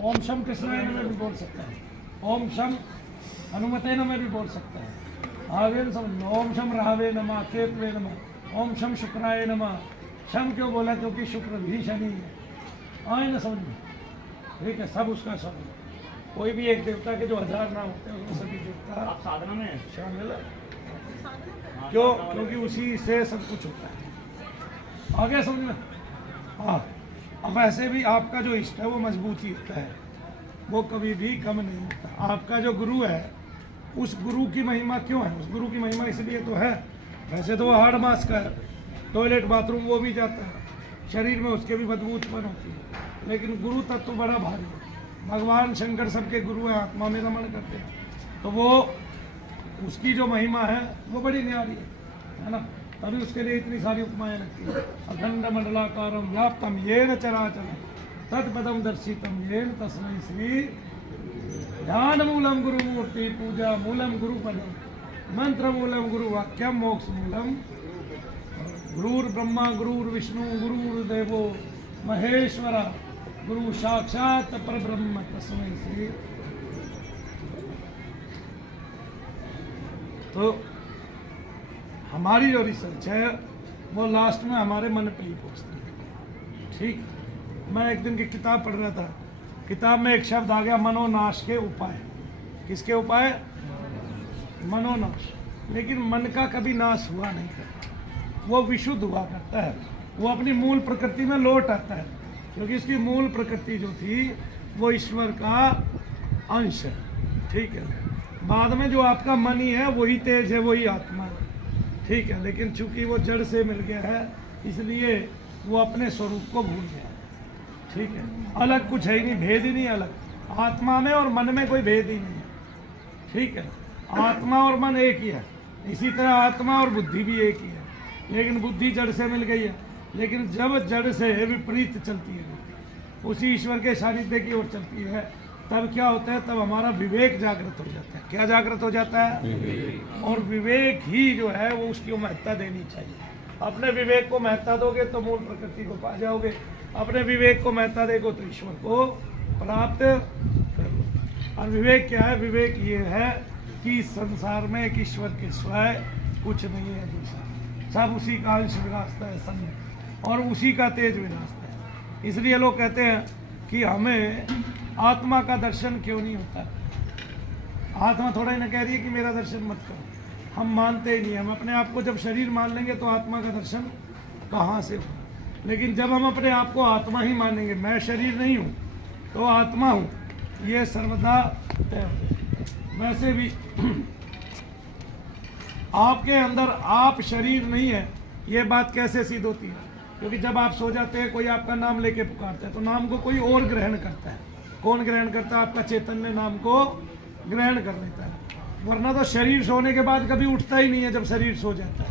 ओम शम कृष्णाय नमः भी बोल सकता है, ओम शम हनुमते नमः भी बोल सकता है। आगे समझ, ओम शम राहवे नमः, केतवे नमः, ओम शम शुक्राय नमः। शम क्यों बोला? क्योंकि शुक्र भी शनि है। आए ना समझ में? ठीक है, सब उसका शब्द है। कोई भी एक देवता के जो 1000 नाम होते हैं उसमें सभी देवता आप साधना में शामिल है। क्यों? क्योंकि उसी से सब कुछ होता है। आगे समझ में? हाँ, अब ऐसे भी आपका जो इष्ट है वो मजबूत ही होता है, वो कभी भी कम नहीं होता। आपका जो गुरु है, उस गुरु की महिमा क्यों है? उस गुरु की महिमा इसलिए तो है, वैसे तो वो हार्ड मास का है, टॉयलेट बाथरूम वो भी जाता है, शरीर में उसके भी बदबू उत्पन्न होती है, लेकिन गुरु तत्व बड़ा भारी है। भगवान शंकर सबके गुरु है, आत्मा में रमण करते हैं, तो वो उसकी जो महिमा है वो बड़ी न्यारी है ना। तभी उसके लिए इतनी सारी उपमाएं लगती है। अखंड मंडलाकारम व्याप्तम येन चराचरम तत्पदम दर्शितम येन तस्मै श्री। ध्यान मूलम गुरु मूर्ति पूजा मूलम गुरु पदम मंत्र मूलम गुरु वाक्यम मोक्ष मूलम। गुरुर ब्रह्मा गुरुर विष्णु गुरुर्देवो महेश्वरा गुरु साक्षात परब्रह्म तस्मै श्री। तो हमारी जो रिसर्च है वो लास्ट में हमारे मन पे ही पहुँचती है। ठीक, मैं एक दिन की किताब पढ़ रहा था, किताब में एक शब्द आ गया, मनोनाश के उपाय। किसके उपाय? मनोनाश। लेकिन मन का कभी नाश हुआ नहीं करता, वो विशुद्ध हुआ करता है, वो अपनी मूल प्रकृति में लौट आता है, क्योंकि इसकी मूल प्रकृति जो थी वो ईश्वर का अंश है। ठीक है, बाद में जो आपका मन ही है वही तेज है, वही आत्मा है। ठीक है, लेकिन चूंकि वो जड़ से मिल गया है इसलिए वो अपने स्वरूप को भूल गया है। ठीक है, अलग कुछ है ही नहीं, भेद ही नहीं अलग। आत्मा में और मन में कोई भेद ही नहीं है। ठीक है, आत्मा और मन एक ही है। इसी तरह आत्मा और बुद्धि भी एक ही है, लेकिन बुद्धि जड़ से मिल गई है। लेकिन जब जड़ से विपरीत चलती है, उसी ईश्वर के सानिध्य की ओर चलती है, तब क्या होता है? तब हमारा विवेक जागृत हो जाता है। क्या जागृत हो जाता है? और विवेक ही जो है वो उसकी महत्ता देनी चाहिए। अपने विवेक को महत्ता दोगे तो मूल प्रकृति को पा जाओगे, अपने विवेक को महत्ता देगो तो ईश्वर को प्राप्त करोगे। और विवेक क्या है? विवेक ये है कि संसार में एक ईश्वर के स्वयं कुछ नहीं है दूसरा, सब उसी का अंश विरासता है सब में, और उसी का तेज विरासता है। इसलिए लोग कहते हैं कि हमें आत्मा का दर्शन क्यों नहीं होता। आत्मा थोड़ा ही ना कह रही है कि मेरा दर्शन मत करो, हम मानते ही नहीं। हम अपने आप को जब शरीर मान लेंगे तो आत्मा का दर्शन कहाँ से होगा। लेकिन जब हम अपने आप को आत्मा ही मानेंगे, मैं शरीर नहीं हूँ तो आत्मा हूँ, ये सर्वदा तय हो। वैसे भी आपके अंदर आप शरीर नहीं है, ये बात कैसे सिद्ध होती है? क्योंकि जब आप सो जाते हैं कोई आपका नाम लेके पुकारता है तो नाम को कोई और ग्रहण करता है। कौन ग्रहण करता है? आपका चैतन्य नाम को ग्रहण कर लेता है, वरना तो शरीर सोने के बाद कभी उठता ही नहीं है जब शरीर सो जाता है।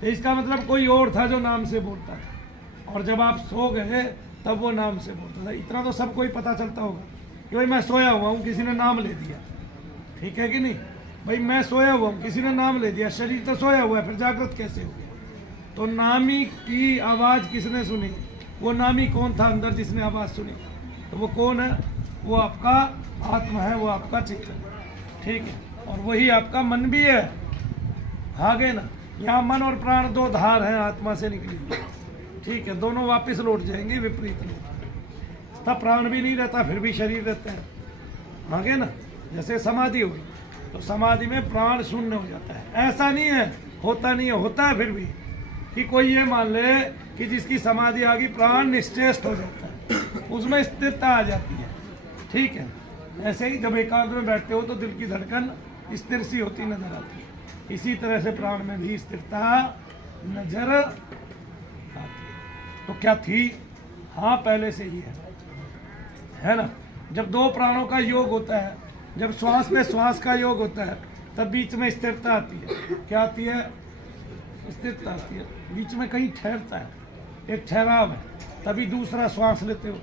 तो इसका मतलब कोई और था जो नाम से बोलता था, और जब आप सो गए तब वो नाम से बोलता था। इतना तो सबको ही पता चलता होगा कि भाई मैं सोया हुआ हूँ, किसी ने नाम ले दिया। ठीक है कि नहीं भाई? मैं सोया हुआ हूँ, किसी ने नाम ले दिया, शरीर तो सोया हुआ है, फिर जागृत कैसे हो गया? तो नामी की आवाज़ किसने सुनी? वो नामी कौन था अंदर जिसने आवाज़ सुनी? तो वो कौन है? वो आपका आत्मा है, वो आपका चेतन। ठीक है, और वही आपका मन भी है। आगे ना, यहाँ मन और प्राण दो धार हैं आत्मा से निकली। ठीक है, दोनों वापस लौट जाएंगे विपरीत लौट। तब प्राण भी नहीं रहता, फिर भी शरीर रहता है। आगे ना, जैसे समाधि होगी तो समाधि में प्राण शून्य हो जाता है। ऐसा नहीं है होता नहीं है, होता है फिर भी, कि कोई ये मान ले कि जिसकी समाधि आ गई प्राण निश्चेष्ट हो जाता है, उसमें स्थिरता आ जाती है। ठीक है, ऐसे ही जब एकांत में बैठते हो तो दिल की धड़कन स्थिर सी होती नजर आती है। इसी तरह से प्राण में भी स्थिरता नजर आती है। तो क्या थी? हाँ, पहले से ही है ना। जब दो प्राणों का योग होता है, जब श्वास पे श्वास का योग होता है, तब बीच में स्थिरता आती है। क्या आती है? स्थिरता आती है। बीच में कहीं ठहरता है, एक ठहराव है, तभी दूसरा श्वास लेते हो,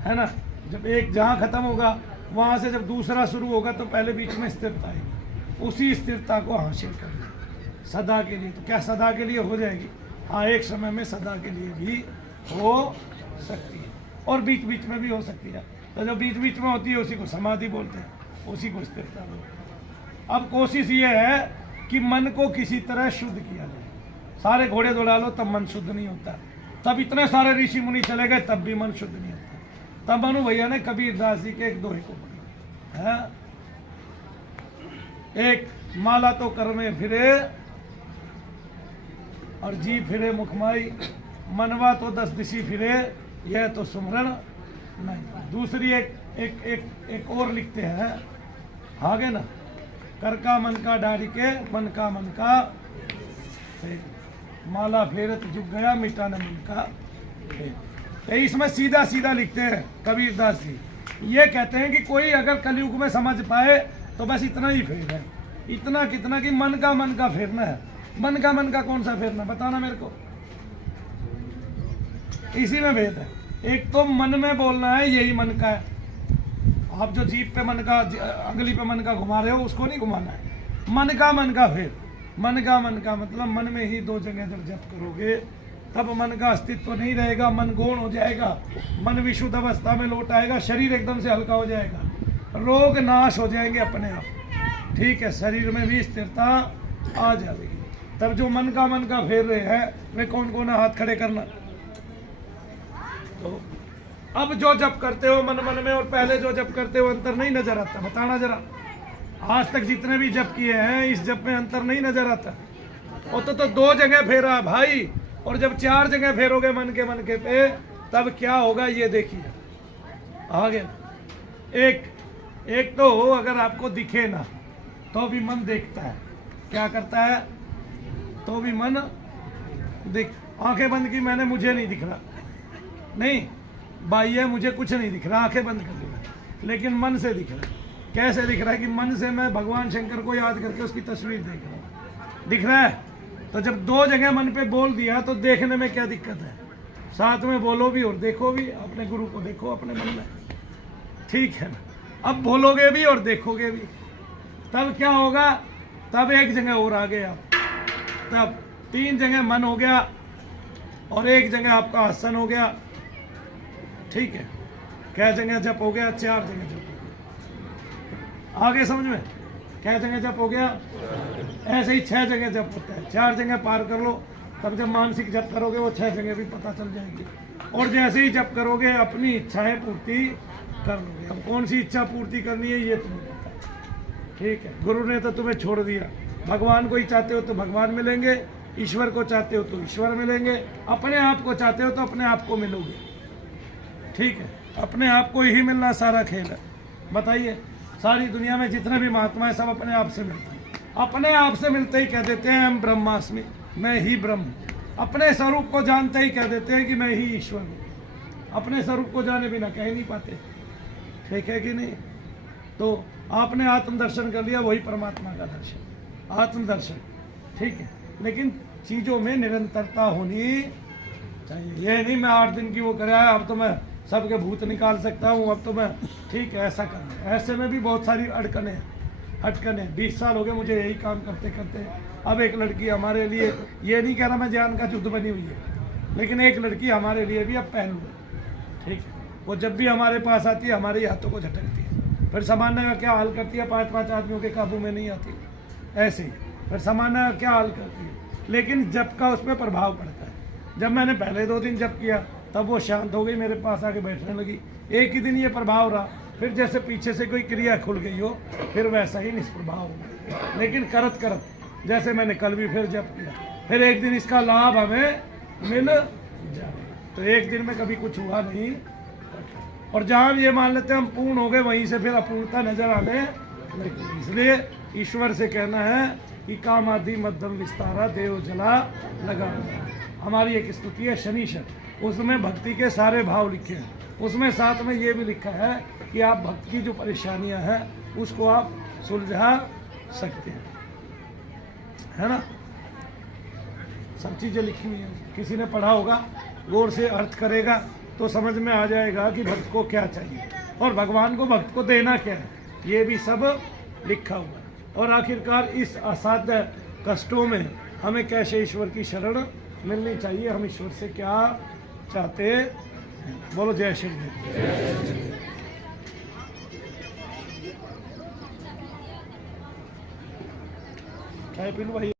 है ना। जब एक जहाँ खत्म होगा वहाँ से जब दूसरा शुरू होगा तो पहले बीच में स्थिरता आएगी। उसी स्थिरता को हासिल करना सदा के लिए। तो क्या सदा के लिए हो जाएगी? हाँ, एक समय में सदा के लिए भी हो सकती है, और बीच बीच में भी हो सकती है। तो जो बीच बीच में होती है उसी को समाधि बोलते हैं, उसी को स्थिरता बोलते हैं। अब कोशिश ये है कि मन को किसी तरह शुद्ध किया जाए। सारे घोड़े दौड़ा लो तब मन शुद्ध नहीं होता, तब इतने सारे ऋषि मुनि चले गए तब भी मन शुद्ध नहीं होता। तब मनु भैया ने कबीर दास जी के एक दोहे को पढ़ा है, एक माला तो कर में फिरे और जी फिरे मुखमाई, मनवा तो 10 दिशी फिरे यह तो सुमरण नहीं। दूसरी एक और लिखते हैं आगे ना, कर का मन का डारी के मन का माला फेरत जुग गया मिटा न मन का फेर। तो इसमें सीधा सीधा लिखते हैं कबीर दास जी, ये कहते हैं कि कोई अगर कलयुग में समझ पाए तो बस इतना ही फेर है, इतना कितना कि मन का फेरना है। मन का कौन सा फेरना बताना मेरे को, इसी में भेद है। एक तो मन में बोलना है, यही मन का है। आप जो जीप पे मन का, अंगली पे मन का घुमा रहे हो उसको नहीं घुमाना है। मन का फेर, मन का मतलब मन में ही 2 जगह जब जप करोगे तब मन का अस्तित्व नहीं रहेगा, मन गौण हो जाएगा, मन विशुद्ध अवस्था में लौट आएगा, शरीर एकदम से हल्का हो जाएगा, रोग नाश हो जाएंगे अपने आप। ठीक है, शरीर में भी स्थिरता आ जाएगी। तब जो मन का फेर रहे हैं वे कौन हाथ खड़े करना। तो अब जो जप करते हो मन में और पहले जो जप करते हो अंतर नहीं नजर आता, बताना जरा। आज तक जितने भी जप किए हैं इस जप में अंतर नहीं नजर आता। वो तो 2 जगह फेरा भाई, और जब 4 जगह फेरोगे मन के पे तब क्या होगा ये देखिए आगे। एक तो अगर आपको दिखे ना तो भी मन देखता है, क्या करता है, तो भी मन देख। आंखें बंद की मैंने, मुझे नहीं दिख रहा, नहीं बाह्य मुझे कुछ नहीं दिख रहा, आंखें बंद कर दी, लेकिन मन से दिख रहा है। कैसे दिख रहा है कि मन से मैं भगवान शंकर को याद करके उसकी तस्वीर देख रहा हूँ, दिख रहा है। तो जब 2 जगह मन पे बोल दिया तो देखने में क्या दिक्कत है, साथ में बोलो भी और देखो भी, अपने गुरु को देखो अपने मन में, ठीक है ना। अब बोलोगे भी और देखोगे भी, तब क्या होगा, तब 1 जगह और आ गए आप, तब 3 जगह मन हो गया और 1 जगह आपका आसन हो गया। ठीक है, क्या जगह जप हो गया, 4 जगह जप हो गया। आगे समझ में, क्या जगह जप हो गया, ऐसे ही 6 जगह जप होता है। 4 जगह पार कर लो, तब जब मानसिक जप करोगे वो 6 जगह भी पता चल जाएगी। और जैसे ही जप करोगे अपनी इच्छाएं पूर्ति कर लोगे। अब कौन सी इच्छा पूर्ति करनी है ये तुम्हें पता है, ठीक है। गुरु ने तो तुम्हें छोड़ दिया, भगवान को ही चाहते हो तो भगवान मिलेंगे, ईश्वर को चाहते हो तो ईश्वर मिलेंगे, अपने आप को चाहते हो तो अपने आप को मिलोगे। ठीक है, अपने आप को ही मिलना सारा खेल है। बताइए, सारी दुनिया में जितने भी महात्मा है सब अपने आप से मिलते हैं, अपने आप से मिलते ही कह देते हैं हम ब्रह्मास्मि, मैं ही ब्रह्म। अपने स्वरूप को जानते ही कह देते हैं कि मैं ही ईश्वर हूँ। अपने स्वरूप को जाने बिना कह नहीं पाते, ठीक है कि नहीं। तो आपने आत्मदर्शन कर लिया, वही परमात्मा का दर्शन, आत्मदर्शन, ठीक है। लेकिन चीज़ों में निरंतरता होनी चाहिए। ये नहीं मैं 8 दिन की वो कराया अब तो मैं सबके भूत निकाल सकता हूँ, अब तो मैं ठीक है ऐसा करना। ऐसे में भी बहुत सारी अटकने 20 साल हो गए मुझे यही काम करते करते। अब एक लड़की हमारे लिए, ये नहीं कह रहा मैं जान का युद्ध बनी हुई है, लेकिन एक लड़की हमारे लिए भी अब पहन हुई, ठीक है। वो जब भी हमारे पास आती है हमारे हाथों को झटकती है, फिर सामान्य का क्या हाल करती है, 5-5 आदमियों के काबू में नहीं आती, ऐसे ही फिर सामान्य का क्या हाल करती है। लेकिन जब का उस पर प्रभाव पड़ता है। जब मैंने पहले 2 दिन जब किया तब वो शांत हो गई, मेरे पास आके बैठने लगी। एक ही दिन ये प्रभाव रहा, फिर जैसे पीछे से कोई क्रिया खुल गई हो फिर वैसा ही निष्प्रभाव हो गया। लेकिन करत करत जैसे मैंने कल भी फिर जब किया, फिर एक दिन इसका लाभ हमें मिल जाए। तो एक दिन में कभी कुछ हुआ नहीं। और जहाँ ये मान लेते हैं हम पूर्ण हो गए, वहीं से फिर अपूर्णता नजर आने लगी। इसलिए ईश्वर से कहना है कि काम आदि मध्यम विस्तारा देव जला लगा। हमारी एक स्तुति है शनिश्चर, उसमें भक्ति के सारे भाव लिखे हैं। उसमें साथ में ये भी लिखा है कि आप भक्त की जो परेशानियां हैं उसको आप सुलझा सकते हैं, है ना। सब चीज़ें लिखी हुई हैं, किसी ने पढ़ा होगा, गौर से अर्थ करेगा तो समझ में आ जाएगा कि भक्त को क्या चाहिए और भगवान को भक्त को देना क्या है, ये भी सब लिखा हुआ है। और आखिरकार इस असाध्य कष्टों में हमें कैसे ईश्वर की शरण मिलनी चाहिए, हम ईश्वर से क्या चाहते हैं। बोलो जय श्री राम। चाय पी लो भाई।